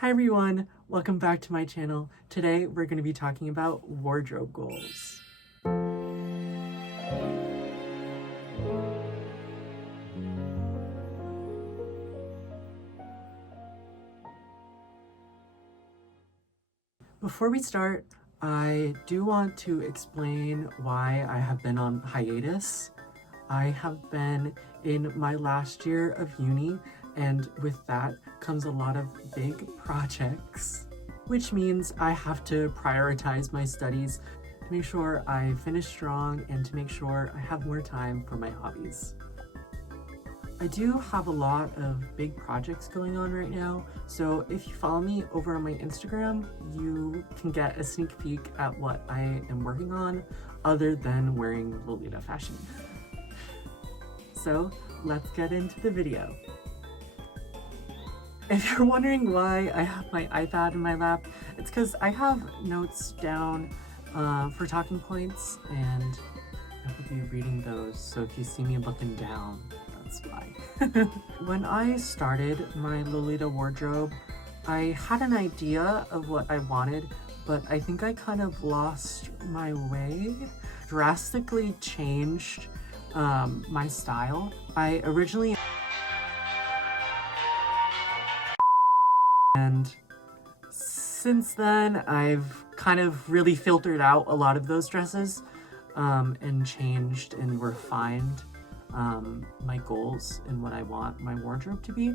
Hi everyone, welcome back to my channel. Today we're going to be talking about wardrobe goals. Before we start, I do want to explain why I have been on hiatus. I have been in my last year of uni, and with that comes a lot of big projects, which means I have to prioritize my studies to make sure I finish strong and to make sure I have more time for my hobbies. I do have a lot of big projects going on right now, so if you follow me over on my Instagram, you can get a sneak peek at what I am working on other than wearing Lolita fashion. So let's get into the video. If you're wondering why I have my iPad in my lap, it's because I have notes down for talking points, and I will be reading those, so if you see me looking down, that's why. When I started my Lolita wardrobe, I had an idea of what I wanted, but I think I kind of lost my way, drastically changed my style. I originally and since then I've kind of really filtered out a lot of those dresses and changed and refined my goals and what I want my wardrobe to be.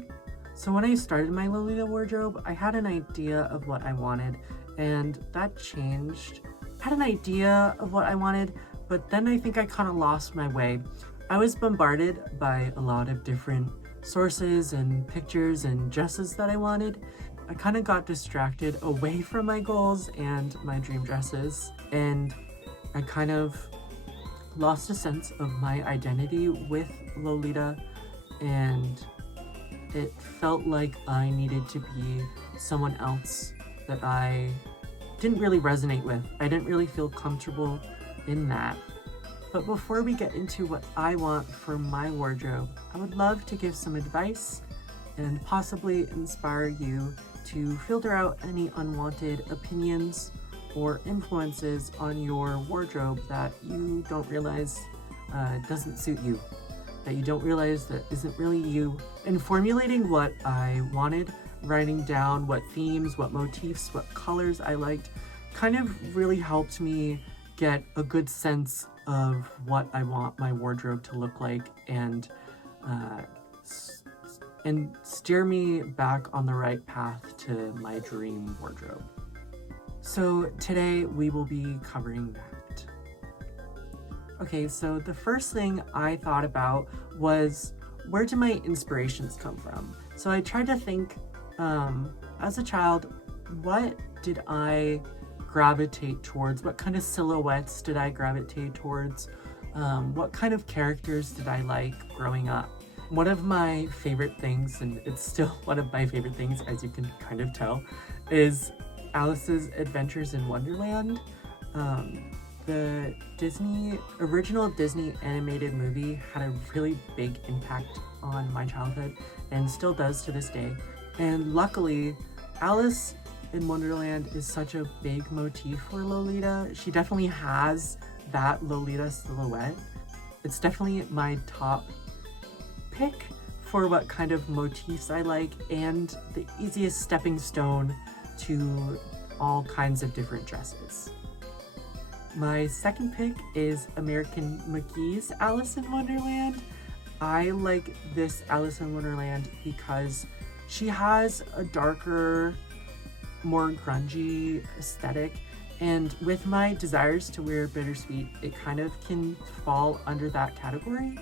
So when I started my Lolita wardrobe, I had an idea of what I wanted, and that changed. I had an idea of what I wanted, but then I think I kind of lost my way. I was bombarded by a lot of different sources and pictures and dresses that I wanted. I kind of got distracted away from my goals and my dream dresses, and I kind of lost a sense of my identity with Lolita, and it felt like I needed to be someone else that I didn't really resonate with. I didn't really feel comfortable in that. But before we get into what I want for my wardrobe, I would love to give some advice and possibly inspire you to filter out any unwanted opinions or influences on your wardrobe that you don't realize doesn't suit you, that you don't realize that isn't really you. In formulating what I wanted, writing down what themes, what motifs, what colors I liked, kind of really helped me get a good sense of what I want my wardrobe to look like, and steer me back on the right path to my dream wardrobe. So today we will be covering that. Okay, so the first thing I thought about was, where do my inspirations come from? So I tried to think, as a child, what did I gravitate towards? What kind of silhouettes did I gravitate towards? What kind of characters did I like growing up? One of my favorite things, and it's still one of my favorite things, as you can kind of tell, is Alice's Adventures in Wonderland. The original Disney animated movie had a really big impact on my childhood and still does to this day. And luckily, Alice in Wonderland is such a big motif for Lolita. She definitely has that Lolita silhouette. It's definitely my top pick for what kind of motifs I like, and the easiest stepping stone to all kinds of different dresses. My second pick is American McGee's Alice in Wonderland. I like this Alice in Wonderland because she has a darker, more grungy aesthetic, and with my desires to wear bittersweet, it kind of can fall under that category.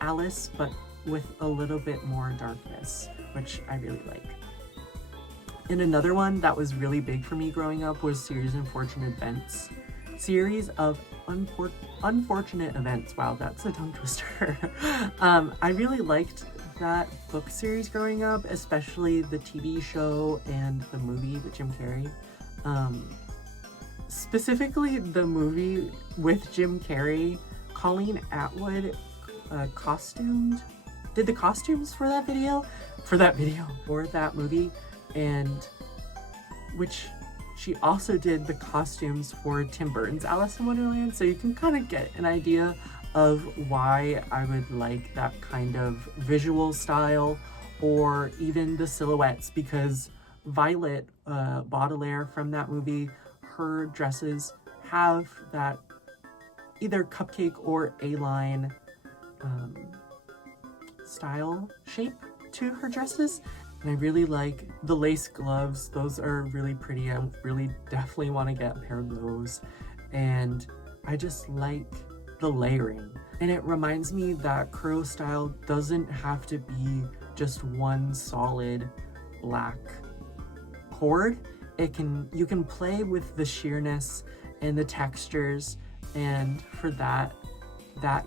Alice, but with a little bit more darkness, which I really like. And another one that was really big for me growing up was Series of Unfortunate Events. Series of Unfortunate Events. Wow, that's a tongue twister. I really liked that book series growing up, especially the TV show and the movie with Jim Carrey. Specifically the movie with Jim Carrey. Colleen Atwood did the costumes for that movie and which she also did the costumes for Tim Burton's Alice in Wonderland, so you can kind of get an idea of why I would like that kind of visual style, or even the silhouettes, because Violet Baudelaire from that movie, her dresses have that either cupcake or A-line style shape to her dresses. And I really like the lace gloves. Those are really pretty. I really definitely want to get a pair of those. And I just like the layering. And it reminds me that Kuro style doesn't have to be just one solid black cord. You can play with the sheerness and the textures, and for that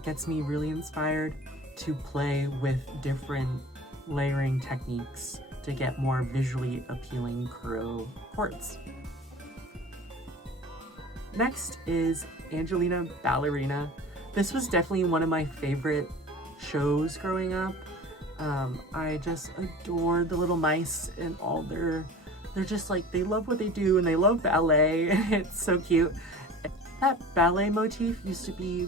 gets me really inspired to play with different layering techniques to get more visually appealing Kuro cords. Next is Angelina Ballerina. This was definitely one of my favorite shows growing up. I just adore the little mice and all they're just like, they love what they do and they love ballet. It's so cute. That ballet motif used to be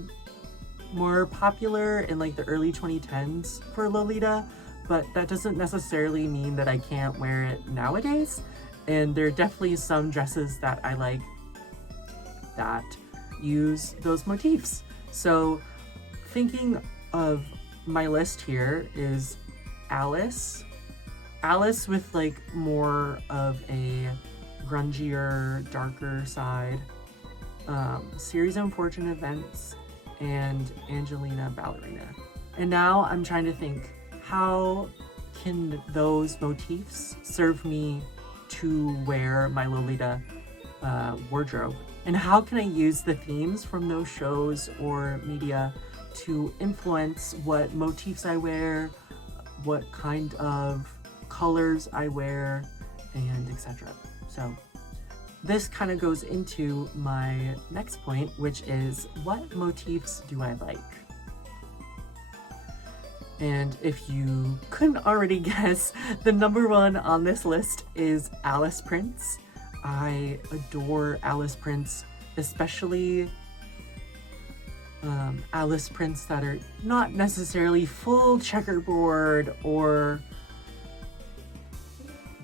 more popular in like the early 2010s for Lolita, but that doesn't necessarily mean that I can't wear it nowadays. And there are definitely some dresses that I like that use those motifs. So thinking of my list here is Alice with like more of a grungier, darker side, Series of Unfortunate Events, and Angelina Ballerina. And now I'm trying to think, how can those motifs serve me to wear my Lolita wardrobe? And how can I use the themes from those shows or media to influence what motifs I wear, what kind of colors I wear, and etc. So this kind of goes into my next point, which is, what motifs do I like? And if you couldn't already guess, the number one on this list is Alice prints. I adore Alice prints, especially Alice prints that are not necessarily full checkerboard or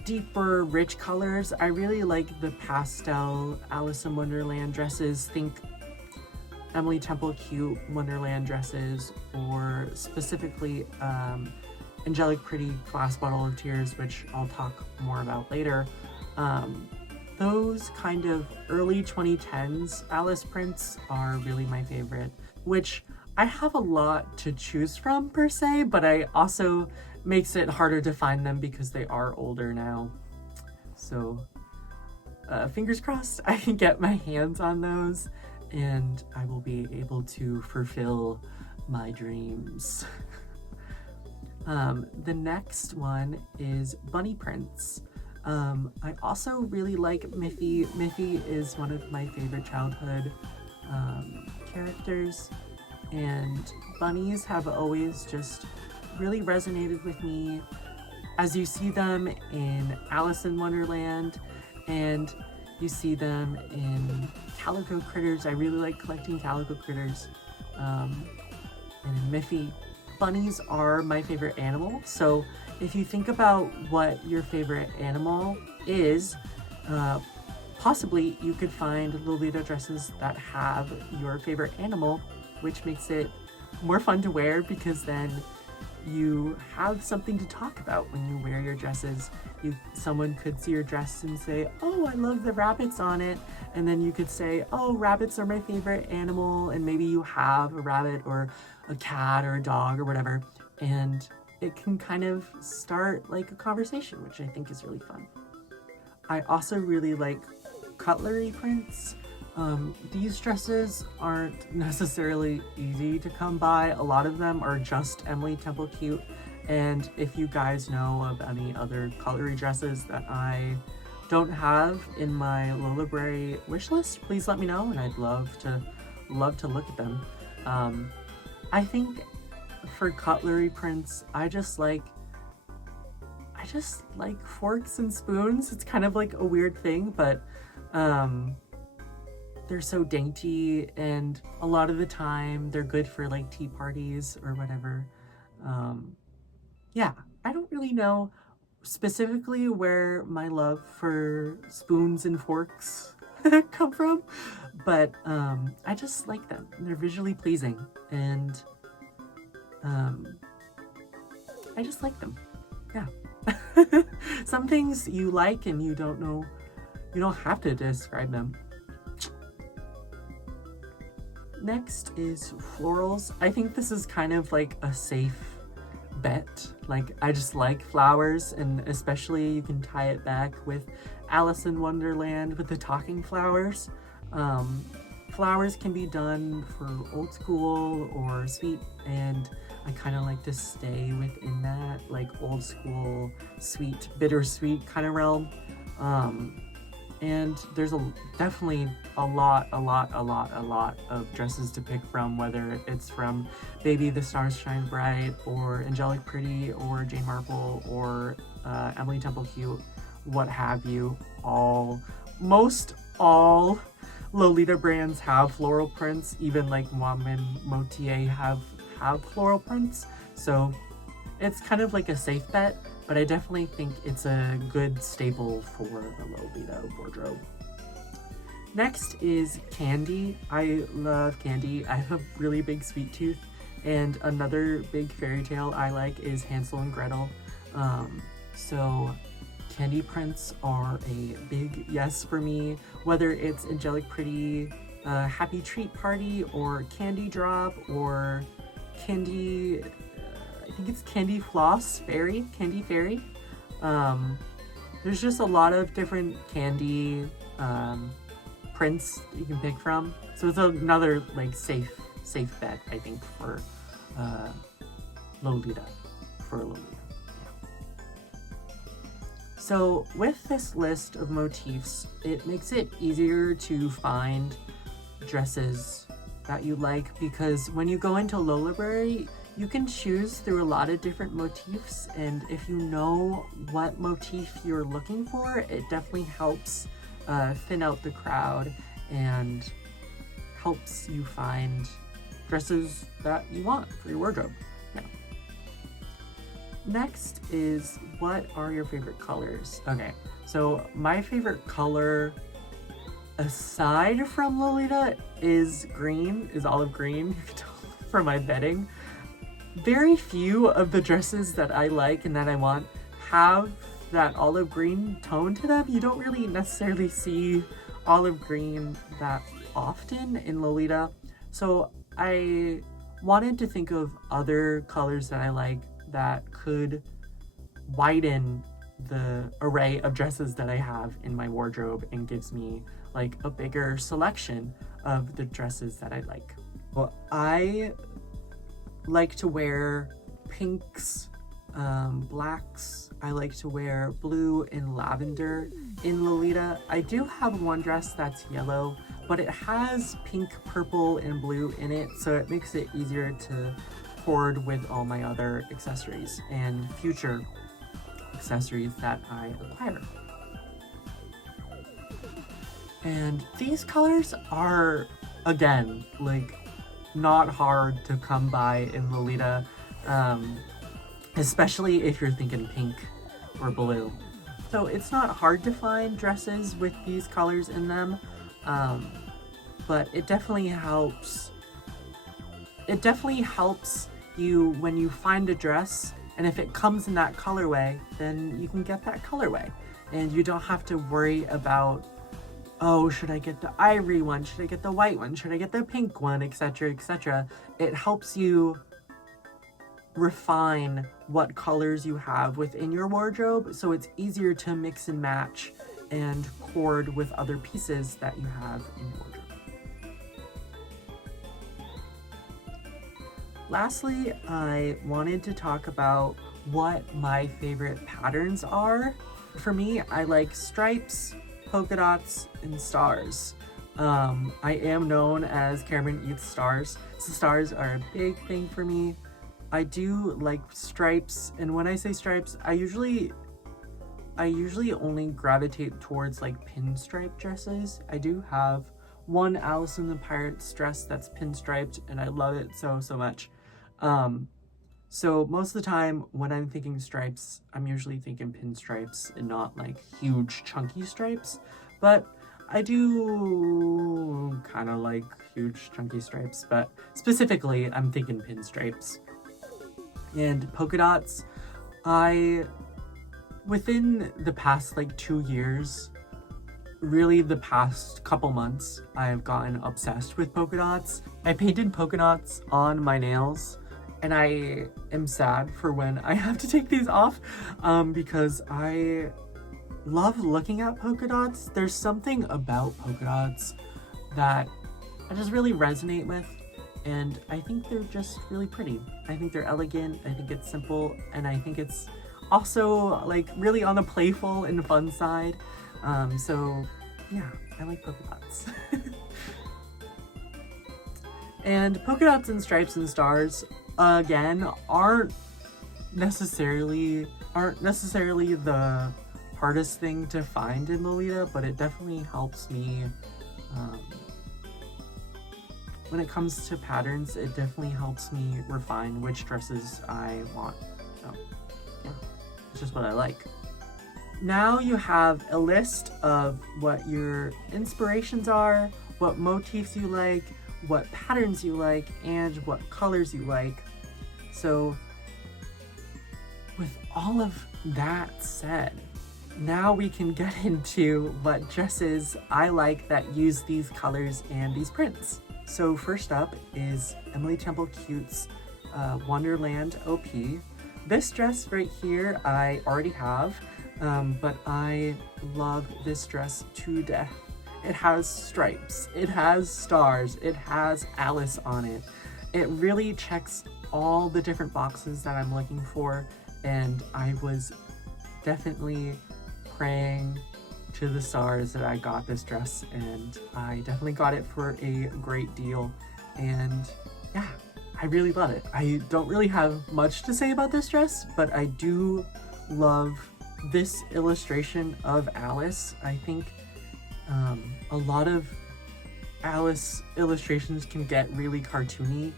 deeper, rich colors. I really like the pastel Alice in Wonderland dresses. Think Emily Temple Cute Wonderland dresses, or specifically Angelic Pretty Glass Bottle of Tears, which I'll talk more about later. Those kind of early 2010s Alice prints are really my favorite, which I have a lot to choose from per se, but I also makes it harder to find them because they are older now. So fingers crossed I can get my hands on those and I will be able to fulfill my dreams. The next one is bunny prints. I also really like Miffy. Miffy is one of my favorite childhood characters, and bunnies have always just really resonated with me, as you see them in Alice in Wonderland and you see them in Calico Critters. I really like collecting Calico Critters. And in Miffy, bunnies are my favorite animal. So if you think about what your favorite animal is, possibly you could find Lolita dresses that have your favorite animal, which makes it more fun to wear because then you have something to talk about when you wear your dresses. Someone could see your dress and say, oh, I love the rabbits on it. And then you could say, oh, rabbits are my favorite animal. And maybe you have a rabbit or a cat or a dog or whatever. And it can kind of start like a conversation, which I think is really fun. I also really like cutlery prints. These dresses aren't necessarily easy to come by. A lot of them are just Emily Temple Cute. And if you guys know of any other cutlery dresses that I don't have in my Lolaberry wish list, please let me know, and I'd love to look at them. I think for cutlery prints, I just like just like forks and spoons. It's kind of like a weird thing, but they're so dainty, and a lot of the time they're good for like tea parties or whatever. Yeah, I don't really know specifically where my love for spoons and forks come from, but I just like them. They're visually pleasing, and I just like them. Yeah. Some things you like and you don't know, you don't have to describe them. Next is florals. I think this is kind of like a safe bet. Like, I just like flowers, and especially you can tie it back with Alice in Wonderland with the talking flowers. Flowers can be done for old school or sweet, and I kind of like to stay within that like old school, sweet, bittersweet kind of realm. And there's definitely a lot of dresses to pick from, whether it's from Baby the Stars Shine Bright or Angelic Pretty or Jane Marple or Emily Temple Cute, what have you. Most all Lolita brands have floral prints. Even like Mom and Motier have floral prints, so it's kind of like a safe bet, but I definitely think it's a good staple for the Lolita wardrobe. Next is candy. I love candy. I have a really big sweet tooth, and another big fairy tale I like is Hansel and Gretel. So candy prints are a big yes for me, whether it's Angelic Pretty, Happy Treat Party, or Candy Drop, or Candy, I think it's Candy Floss Fairy, Candy Fairy. There's just a lot of different candy prints that you can pick from. So it's another like safe bet, I think, for Lolita. Yeah. So with this list of motifs, it makes it easier to find dresses that you like, because when you go into Lolaberry, you can choose through a lot of different motifs, and if you know what motif you're looking for, it definitely helps thin out the crowd and helps you find dresses that you want for your wardrobe. Yeah. Next is, what are your favorite colors? Okay, so my favorite color, aside from Lolita, is olive green for my bedding. Very few of the dresses that I like and that I want have that olive green tone to them. You don't really necessarily see olive green that often in Lolita. So I wanted to think of other colors that I like that could widen the array of dresses that I have in my wardrobe and gives me like a bigger selection of the dresses that I like. Well, I like to wear pinks, blacks. I like to wear blue and lavender in Lolita. I do have one dress that's yellow, but it has pink, purple, and blue in it, so it makes it easier to hoard with all my other accessories and future accessories that I acquire. And these colors are, again, like, not hard to come by in Lolita, especially if you're thinking pink or blue. So it's not hard to find dresses with these colors in them, but it definitely helps. It definitely helps you when you find a dress, and if it comes in that colorway, then you can get that colorway, and you don't have to worry about, oh, should I get the ivory one? Should I get the white one? Should I get the pink one? Etc., etc. It helps you refine what colors you have within your wardrobe, so it's easier to mix and match and hoard with other pieces that you have in your wardrobe. Lastly, I wanted to talk about what my favorite patterns are. For me, I like stripes, polka dots, and stars. I am known as Cameron Eats Stars, so stars are a big thing for me. I do like stripes, and when I say stripes, I usually I usually only gravitate towards like pinstripe dresses. I do have one Alice in the Pirates dress that's pinstriped and I love it so much. So most of the time when I'm thinking stripes, I'm usually thinking pinstripes and not like huge chunky stripes. But I do kind of like huge chunky stripes, but specifically I'm thinking pinstripes. And polka dots, within the past like 2 years, really the past couple months, I've gotten obsessed with polka dots. I painted polka dots on my nails and I am sad for when I have to take these off because I love looking at polka dots. There's something about polka dots that I just really resonate with, and I think they're just really pretty. I think they're elegant, I think it's simple, and I think it's also like really on the playful and fun side. So yeah, I like polka dots. And polka dots and stripes and stars, again, aren't necessarily the hardest thing to find in Lolita, but it definitely helps me when it comes to patterns. It definitely helps me refine which dresses I want. So yeah, it's just what I like. Now you have a list of what your inspirations are, what motifs you like, what patterns you like, and what colors you like. So with all of that said, now we can get into what dresses I like that use these colors and these prints. So first up is Emily Temple Cute's Wonderland OP. This dress right here I already have, but I love this dress to death. It has stripes, it has stars, it has Alice on it. It really checks all the different boxes that I'm looking for, and I was definitely praying to the stars that I got this dress, and I definitely got it for a great deal. And yeah, I really love it. I don't really have much to say about this dress, but I do love this illustration of Alice. I think a lot of Alice illustrations can get really cartoony,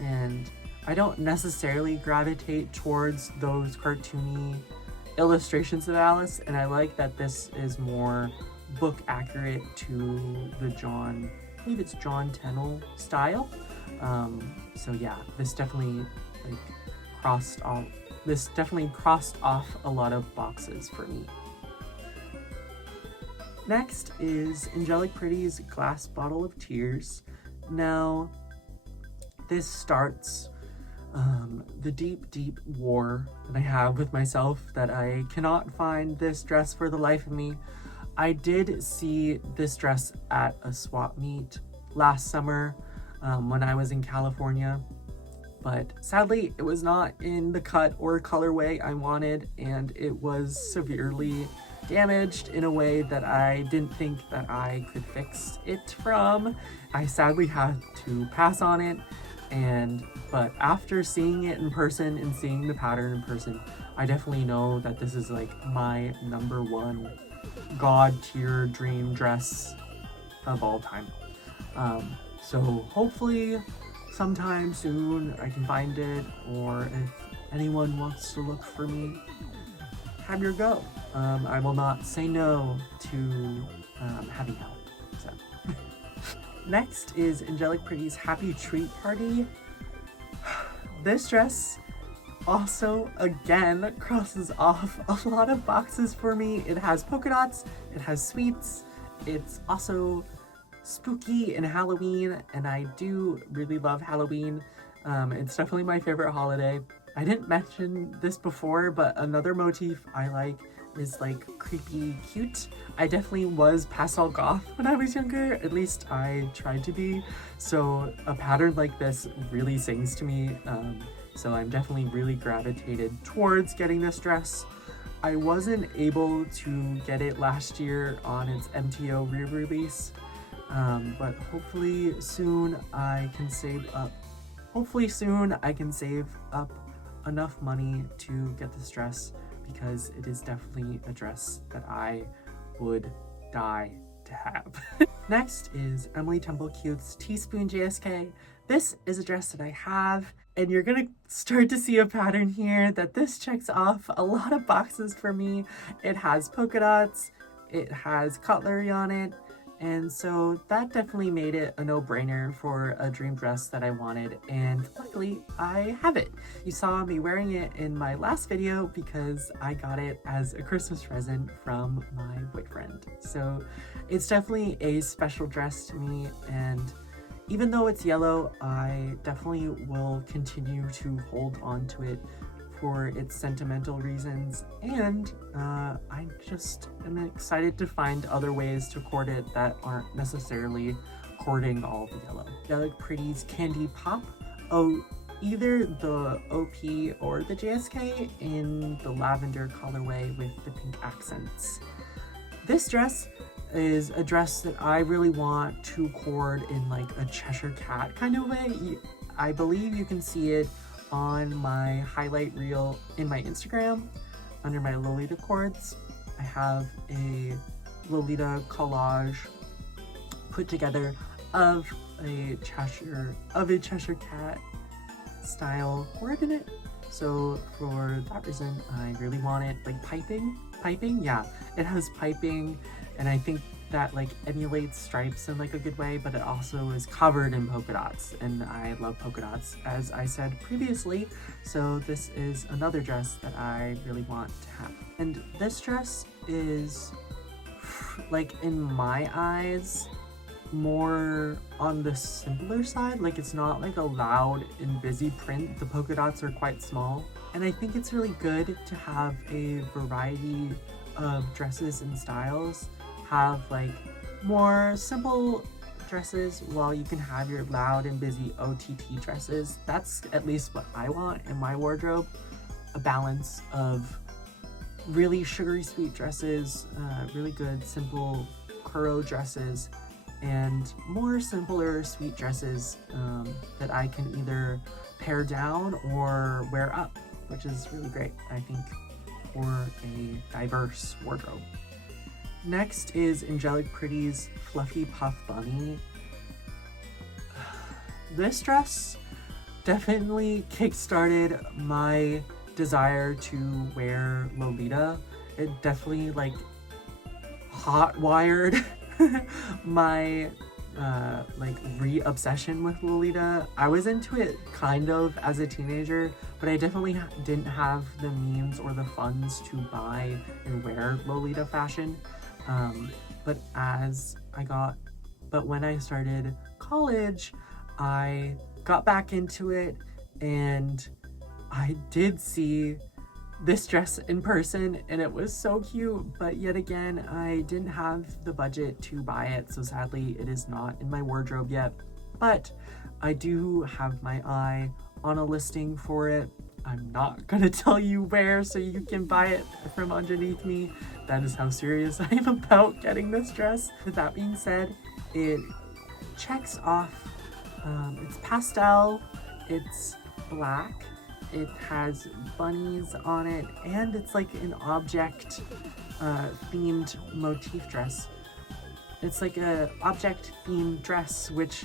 and I don't necessarily gravitate towards those cartoony illustrations of Alice, and I like that this is more book accurate to the I believe it's John Tennell style. So yeah, this definitely crossed off a lot of boxes for me. Next is Angelic Pretty's Glass Bottle of Tears. Now, this starts the deep war that I have with myself that I cannot find this dress for the life of me. I did see this dress at a swap meet last summer when I was in California, but sadly it was not in the cut or colorway I wanted, and it was severely damaged in a way that I didn't think that I could fix it from. I sadly had to pass on it, but after seeing it in person and seeing the pattern in person, I definitely know that this is like my number one god tier dream dress of all time. So hopefully sometime soon I can find it, or if anyone wants to look for me, have your go. I will not say no to having help. So. Next is Angelic Pretty's Happy Treat Party. This dress also, again, crosses off a lot of boxes for me. It has polka dots, it has sweets, it's also spooky and Halloween, and I do really love Halloween. It's definitely my favorite holiday. I didn't mention this before, but another motif I like is like creepy cute. I definitely was pastel goth when I was younger, at least I tried to be, so a pattern like this really sings to me, so I'm definitely really gravitated towards getting this dress. I wasn't able to get it last year on its MTO re-release, but hopefully soon I can save up enough money to get this dress because it is definitely a dress that I would die to have. Next is Emily Templecute's Teaspoon JSK. This is a dress that I have, and you're gonna start to see a pattern here that this checks off a lot of boxes for me. It has polka dots, it has cutlery on it, and so that definitely made it a no-brainer for a dream dress that I wanted, and luckily I have it. You saw me wearing it in my last video because I got it as a Christmas present from my boyfriend. So it's definitely a special dress to me, and even though it's yellow, I definitely will continue to hold on to it for its sentimental reasons, and I just am excited to find other ways to court it that aren't necessarily courting all the yellow. Angelic Pretty's Candy Pop. Oh, either the OP or the JSK in the lavender colorway with the pink accents. This dress is a dress that I really want to cord in like a Cheshire Cat kind of way. I believe you can see it on my highlight reel in my Instagram under my Lolita cords. I have a Lolita collage put together of a Cheshire Cat style cord in it. So for that reason, I really want it. Like piping, yeah, it has piping, and I think that like emulates stripes in like a good way, but it also is covered in polka dots, and I love polka dots, as I said previously. So this is another dress that I really want to have. And this dress is, like, in my eyes, more on the simpler side. Like, it's not like a loud and busy print. The polka dots are quite small, and I think it's really good to have a variety of dresses and styles. Have like more simple dresses while you can have your loud and busy OTT dresses. That's at least what I want in my wardrobe. A balance of really sugary sweet dresses, really good simple kuro dresses, and more simpler sweet dresses that I can either pare down or wear up, which is really great, I think, for a diverse wardrobe. Next is Angelic Pretty's Fluffy Puff Bunny. This dress definitely kickstarted my desire to wear Lolita. It definitely like hot wired my like re-obsession with Lolita. I was into it kind of as a teenager, but I definitely didn't have the means or the funds to buy and wear Lolita fashion. But when I started college, I got back into it, and I did see this dress in person, and it was so cute, but yet again, I didn't have the budget to buy it, so sadly it is not in my wardrobe yet, but I do have my eye on a listing for it. I'm not gonna tell you where so you can buy it from underneath me. That is how serious I am about getting this dress. With that being said, it checks off, it's pastel, it's black, it has bunnies on it, and it's like an object themed motif dress. It's like a object themed dress, which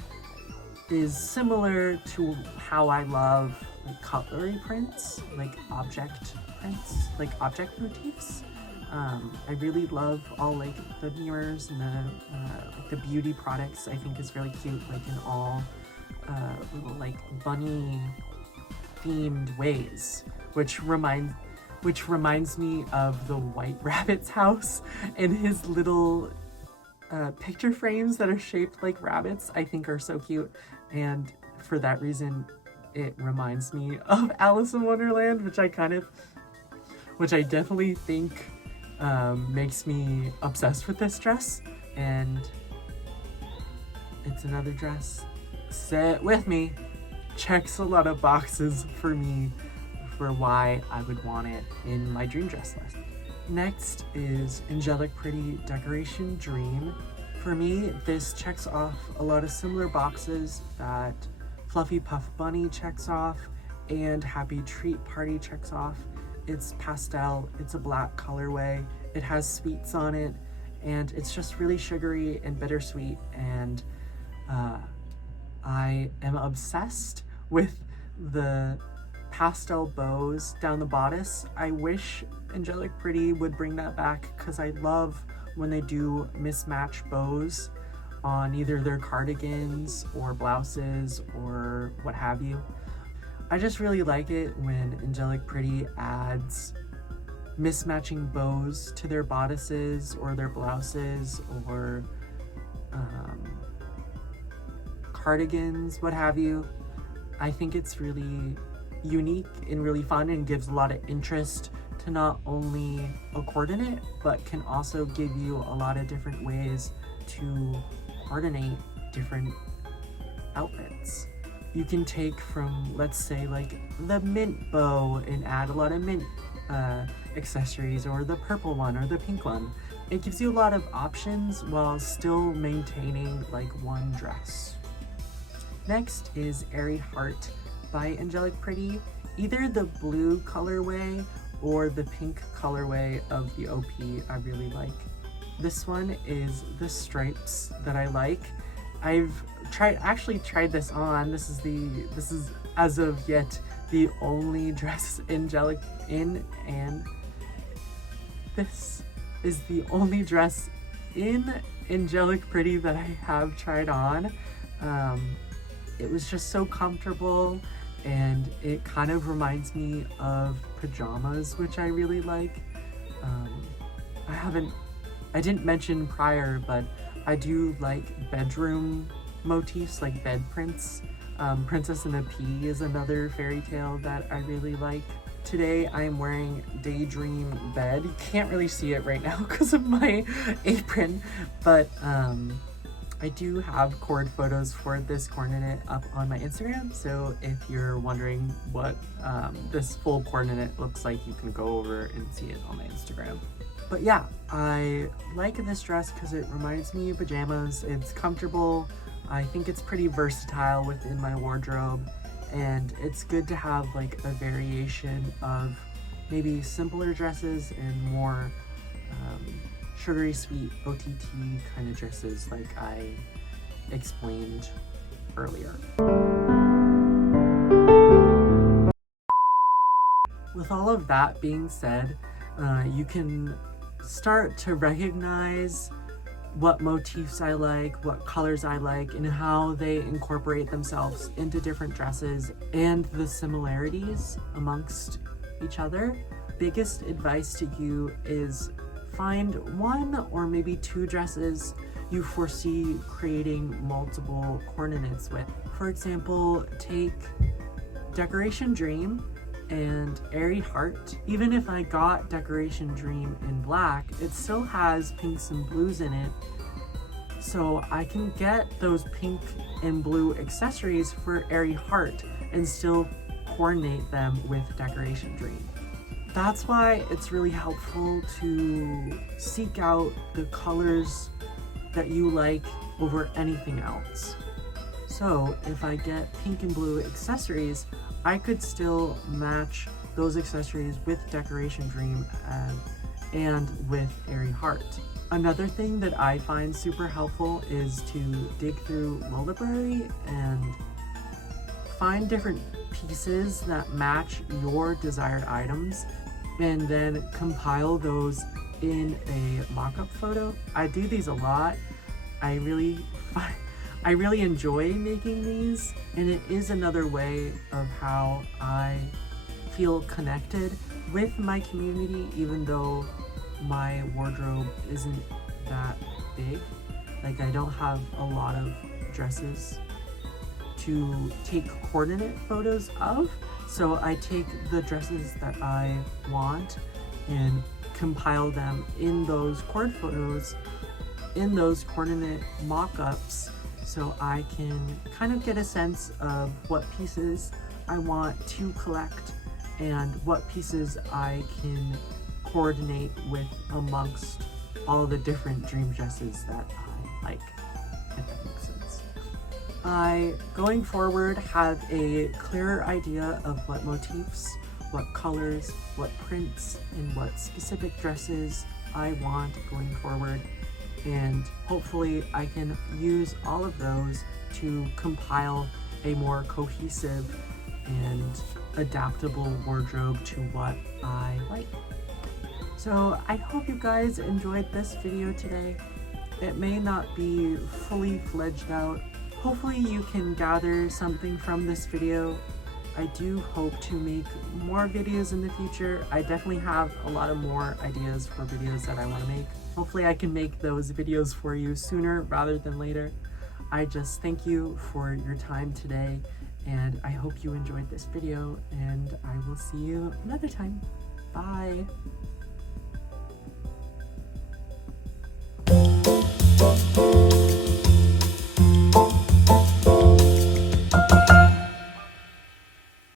is similar to how I love like cutlery prints, like object prints, like object motifs. I really love all like the mirrors and the beauty products. I think is really cute, like in all little like bunny themed ways, which reminds me of the White Rabbit's house and his little picture frames that are shaped like rabbits. I think are so cute, and for that reason it reminds me of Alice in Wonderland, which I definitely think makes me obsessed with this dress. And it's another dress, sit with me, checks a lot of boxes for me for why I would want it in my dream dress list. Next is Angelic Pretty Decoration Dream. For me, this checks off a lot of similar boxes that Fluffy Puff Bunny checks off and Happy Treat Party checks off. It's pastel, it's a black colorway, it has sweets on it, and it's just really sugary and bittersweet, and I am obsessed with the pastel bows down the bodice. I wish Angelic Pretty would bring that back because I love when they do mismatch bows on either their cardigans or blouses or what have you. I just really like it when Angelic Pretty adds mismatching bows to their bodices or their blouses or cardigans, what have you. I think it's really unique and really fun and gives a lot of interest to not only a coordinate, but can also give you a lot of different ways to coordinate different outfits. You can take from, let's say, like the mint bow and add a lot of mint accessories, or the purple one or the pink one. It gives you a lot of options while still maintaining like one dress. Next is Airy Heart by Angelic Pretty. Either the blue colorway or the pink colorway of the OP I really like. This one is the stripes that I like. I've actually tried this on. This is as of yet the only dress Angelic in, and this is the only dress in Angelic Pretty that I have tried on. It was just so comfortable, and it kind of reminds me of pajamas, which I really like. I didn't mention prior, but I do like bedroom motifs, like bed prints. Princess and the Pea is another fairy tale that I really like. Today I am wearing Daydream Bed. You can't really see it right now because of my apron, but I do have cord photos for this coordinate up on my Instagram, so if you're wondering what this full coordinate looks like, you can go over and see it on my Instagram. But yeah, I like this dress because it reminds me of pajamas. It's comfortable. I think it's pretty versatile within my wardrobe, and it's good to have like a variation of maybe simpler dresses and more sugary sweet OTT kind of dresses like I explained earlier. With all of that being said, you can start to recognize what motifs I like, what colors I like, and how they incorporate themselves into different dresses and the similarities amongst each other. Biggest advice to you is find one or maybe two dresses you foresee creating multiple coordinates with. For example, take Decoration Dream and Airy Heart. Even if I got Decoration Dream in black, it still has pinks and blues in it, so I can get those pink and blue accessories for Airy Heart and still coordinate them with Decoration Dream. That's why it's really helpful to seek out the colors that you like over anything else. So if I get pink and blue accessories, I could still match those accessories with Decoration Dream and with Airy Heart. Another thing that I find super helpful is to dig through Library and find different pieces that match your desired items and then compile those in a mock-up photo. I do these a lot. I really enjoy making these, and it is another way of how I feel connected with my community, even though my wardrobe isn't that big. Like, I don't have a lot of dresses to take coordinate photos of, so I take the dresses that I want and compile them in those cord photos, in those coordinate mock-ups, so I can kind of get a sense of what pieces I want to collect and what pieces I can coordinate with amongst all the different dream dresses that I like, if that makes sense. I, going forward, have a clearer idea of what motifs what colors, what prints, and what specific dresses I want going forward. And hopefully I can use all of those to compile a more cohesive and adaptable wardrobe to what I like. So I hope you guys enjoyed this video today. It may not be fully fledged out. Hopefully you can gather something from this video. I do hope to make more videos in the future. I definitely have a lot of more ideas for videos that I want to make. Hopefully I can make those videos for you sooner rather than later. I just thank you for your time today, and I hope you enjoyed this video, and I will see you another time. Bye!